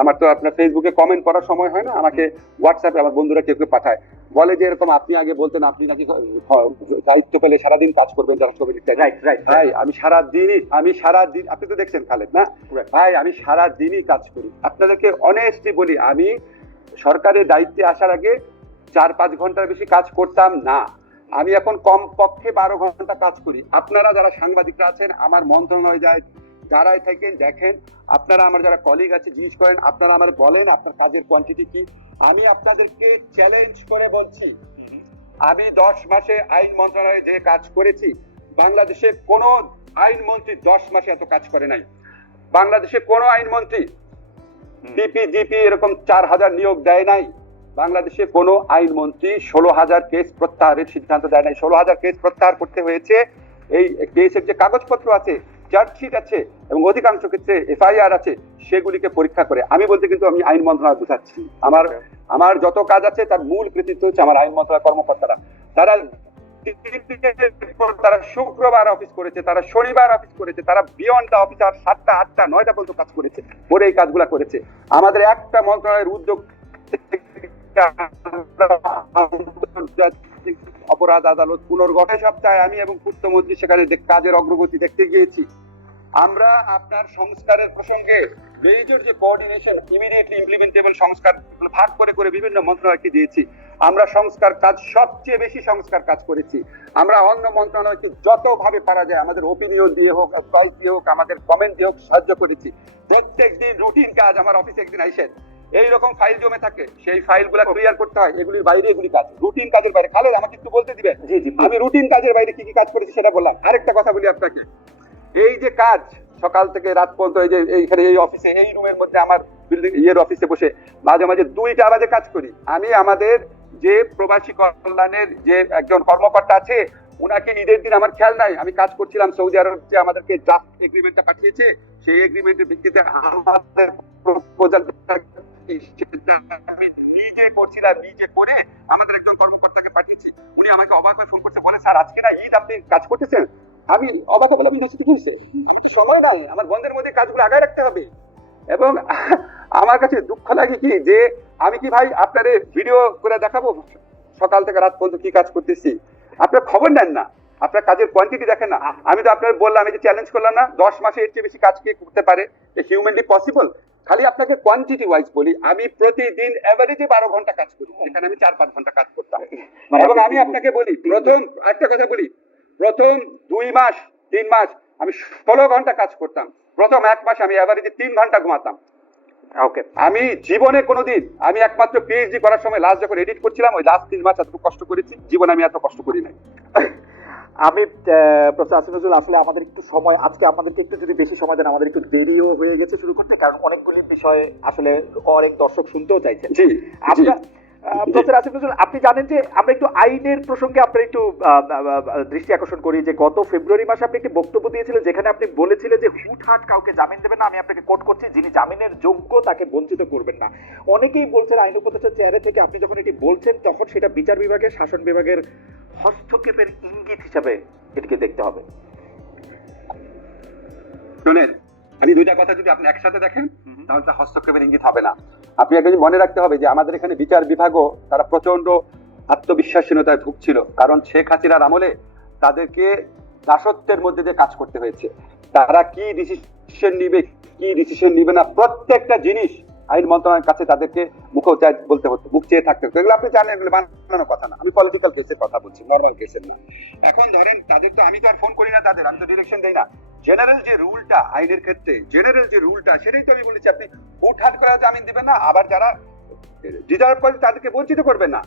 আমার তো আপনার ফেসবুকে কমেন্ট করার সময় হয় না আমাকে হোয়াটসঅ্যাপে আমার বন্ধুরা কেউ কেউ পাঠায়। বলে যে এরকম আপনি আগে বলতেন আপনি নাকি দায়িত্ব পেলে সারাদিন কাজ করবেন ভাই আমি সারাদিনই আমি সারা দিন আপনি তো দেখছেন খালেদ না? ভাই আমি সারা দিনই কাজ করি। আপনাদেরকে অনেস্টলি বলি আমি সরকারের দায়িত্বে আসার আগে চার পাঁচ ঘণ্টার বেশি কাজ করতাম না। আমি এখন কম পক্ষে বারো ঘণ্টা কাজ করি। আপনারা যারা সাংবাদিকরা আছেন আমার মন্ত্রণালয় যায় যারাই থাকেন দেখেন আপনারা আমার যারা কলিগ আছে জিজ্ঞেস করেন আপনারা আমার বলেন আপনার কাজের কোয়ান্টিটি কি? আমি আপনাদেরকে চ্যালেঞ্জ করে বলছি। আমি দশ মাসে আইন মন্ত্রণালয়ে যে কাজ করেছি বাংলাদেশে কোনো আইনমন্ত্রী দশ মাসে এত কাজ করে নাই। বাংলাদেশে কোনো আইনমন্ত্রী ডিপি জিপি এরকম চার হাজার নিয়োগ দেয় নাই। বাংলাদেশে কোনো আইনমন্ত্রী ষোলো হাজার কেস প্রত্যাহারের সিদ্ধান্ত দেয় নাই। ষোলো হাজার কেস প্রত্যাহার করতে হয়েছে। এই কেসের যে কাগজপত্র আছে চার্জশিট আছে এবং অধিকাংশ ক্ষেত্রে এফআইআর আছে সেগুলিকে পরীক্ষা করে। আমি বলতে কিন্তু আমি আইন মন্ত্রণালয় বুঝাচ্ছি। আমার আমার যত কাজ আছে তার মূল কৃতিত্ব হচ্ছে আমার আইন মন্ত্রণালয় কর্মকর্তারা। তারা তারা শুক্রবার অফিস করেছে তারা শনিবার অফিস করেছে তারা বিয়ন্ড দ্য অফিস আর সাতটা আটটা নয়টা পর্যন্ত কাজ করেছে পরে এই কাজগুলা করেছে। আমাদের একটা মন্ত্রণালয়ের উদ্যোগ আন্তর্জাতিক অপরাধ আদালত পুনর্গঠন সপ্তাহে আমি এবং পূর্তমন্ত্রী সেখানে কাজের অগ্রগতি দেখতে গিয়েছি। আমরা আপনার সংস্কারের প্রসঙ্গে মেজর যে কোঅর্ডিনেশন ইমিডিয়েটলি ইমপ্লিমেন্টেবল সংস্কার ভাগ করে করে বিভিন্ন মন্ত্রণালয়কে দিয়েছি। আমরা সংস্কার কাজ সবচেয়ে বেশি সংস্কার কাজ করেছি। আমরা অন্য মন্ত্রণালয়কে যতভাবে পারা যায় আমাদের ওপিনিয়ন দিয়ে হোক অ্যাডভাইস দিয়ে হোক, আমাদের কমেন্ট দিয়ে হোক সাহায্য করেছি। প্রত্যেক দিন রুটিন কাজ আমার অফিসে একদিন আইসেন। এই রকম ফাইল জমে থাকে সেই ফাইলগুলো ক্লিয়ার করতে হয় এগুলির বাইরে এগুলি কাজ রুটিন কাজের বাইরে। খালেদ আমাকে একটু বলতে দিবেন? জি জি আমি রুটিন কাজের বাইরে কি কি কাজ করেছি সেটা বললাম। আরেকটা কথা বলি আপনাকে। এই যে কাজ সকাল থেকে রাত পর্যন্ত এই যে এইখানে এই অফিসে এই রুমের মধ্যে আমার বিল্ডিং ইয়ের অফিসে বসে মাঝে মাঝে দুইটা বাজে কাজ করি। আমি আমাদের যে প্রবাসী কল্যাণের যে একজন কর্মকর্তা আছে ওনাকে ঈদের দিন আমার খেয়াল নাই। আমি কাজ করছিলাম সৌদি আরব যে আমাদেরকে ড্রাফট এগ্রিমেন্টটা পাঠিয়েছে সেই এগ্রিমেন্টের ভিত্তিতে আমাদের আমি নিজে করছিলাম নিজে করে আমাদের একজন কর্মকর্তাকে পাঠিয়েছি, উনি আমাকে অবাক হয়ে ফোন করছে, বলে, স্যার, আজকে না ঈদ, আপনি কাজ করতেছেন? আমি অবাক বললাম সময় নাই, আমার বন্ধের মধ্যে কাজগুলো আগায় রাখতে হবে। এবং আমার কাছে দুঃখ লাগে কি, যে আমি কি ভাই আপনারে ভিডিও করে দেখাবো? সকাল থেকে রাত পর্যন্ত কি কাজ করতেছি? আপনার খবর নেন না, আপনার কাজের কোয়ান্টিটি দেখেন না। আমি তো আপনার বললাম, আমি যে চ্যালেঞ্জ করলাম না, দশ মাসে এর চেয়ে বেশি কাজ কি করতে পারে? হিউম্যানলি পসিবল খালি আপনাকে কোয়ান্টিটি ওয়াইজ বলি আমি প্রতিদিন এভারেজে বারো ঘণ্টা কাজ করি। এখানে আমি চার পাঁচ ঘণ্টা কাজ করতাম। এবং আমি আপনাকে বলি প্রথম একটা কথা বলি প্রথম দুই মাস তিন মাস আমি ষোলো ঘণ্টা কাজ করতাম। প্রথম এক মাস আমি এভারেজে তিন ঘণ্টা ঘুমাতাম। ওকে। আমি জীবনে কোনোদিন আমি একমাত্র পিএইচডি করার সময় লাস্ট যখন এডিট করছিলাম ওই লাস্ট তিন মাস এতটুকু কষ্ট করেছি জীবনে আমি এত কষ্ট করি নাই। আমি প্রফেসর আসিফ নজরুল আসলে আমাদের একটু সময় আজকে আপনাদেরকে একটু যদি বেশি সময় দেন আমাদের একটু দেরিও হয়ে গেছে শুরু করতে কারণ অনেকগুলি বিষয় আসলে অনেক দর্শক শুনতেও চাইছেন। জি। আমরা প্রফেসর আসিফ নজরুল, আপনি জানেন যে আমরা একটু আইনের প্রসঙ্গে আপনার একটু দৃষ্টি আকর্ষণ করি যে গত ফেব্রুয়ারি মাসে আপনি একটি বক্তব্য দিয়েছিলেন যেখানে আপনি বলেছিলেন যে হুটহাট কাউকে জামিন দেবেন না, আমি আপনাকে কোট করছি, যিনি জামিনের যোগ্য তাকে বঞ্চিত করবেন না। অনেকেই বলছেন আইন উপদেষ্টার চেয়ারে থেকে আপনি যখন এটি বলছেন, তখন সেটা বিচার বিভাগের, শাসন বিভাগের হস্তক্ষেপের ইঙ্গিত হিসাবে এটিকে দেখতে হবে। শোনেন আমি দুইটা কথা যদি আপনি একসাথে দেখেন তাহলে তা হস্তক্ষেপের ইঙ্গিত হবে না। আপনি একটা মনে রাখতে হবে যে আমাদের এখানে বিচার বিভাগও তারা প্রচণ্ড আত্মবিশ্বাসহীনতায় ভুগছিল। কারণ শেখ হাসিনার আমলে তাদেরকে দাসত্বের মধ্যে দিয়ে কাজ করতে হয়েছে। তারা কি ডিসিশন নিবে কি ডিসিশন নিবে না প্রত্যেকটা জিনিস আইন মন্ত্রণালয়ের কাছে তাদেরকে মুখ বলতে হতো মুখ চেয়ে থাকতে হতো। এগুলো আপনি জানেন এগুলো বানানো কথা না। আমি পলিটিক্যাল কেসের কথা বলছি নর্মাল কেসের না। এখন ধরেন তাদের তো আমি তো আর ফোন করি না তাদের আমি তো ডিরেকশন দেই না। জেনারেল যে রুলটা, আইনের ক্ষেত্রে জেনারেল যে রুলটা, সেটাই তো আমি বলেছি, আপনি হুটহাট করে জামিন দিবেন না, আবার যারা ডিজার্ভ করে তাদেরকে বঞ্চিত করবেন না।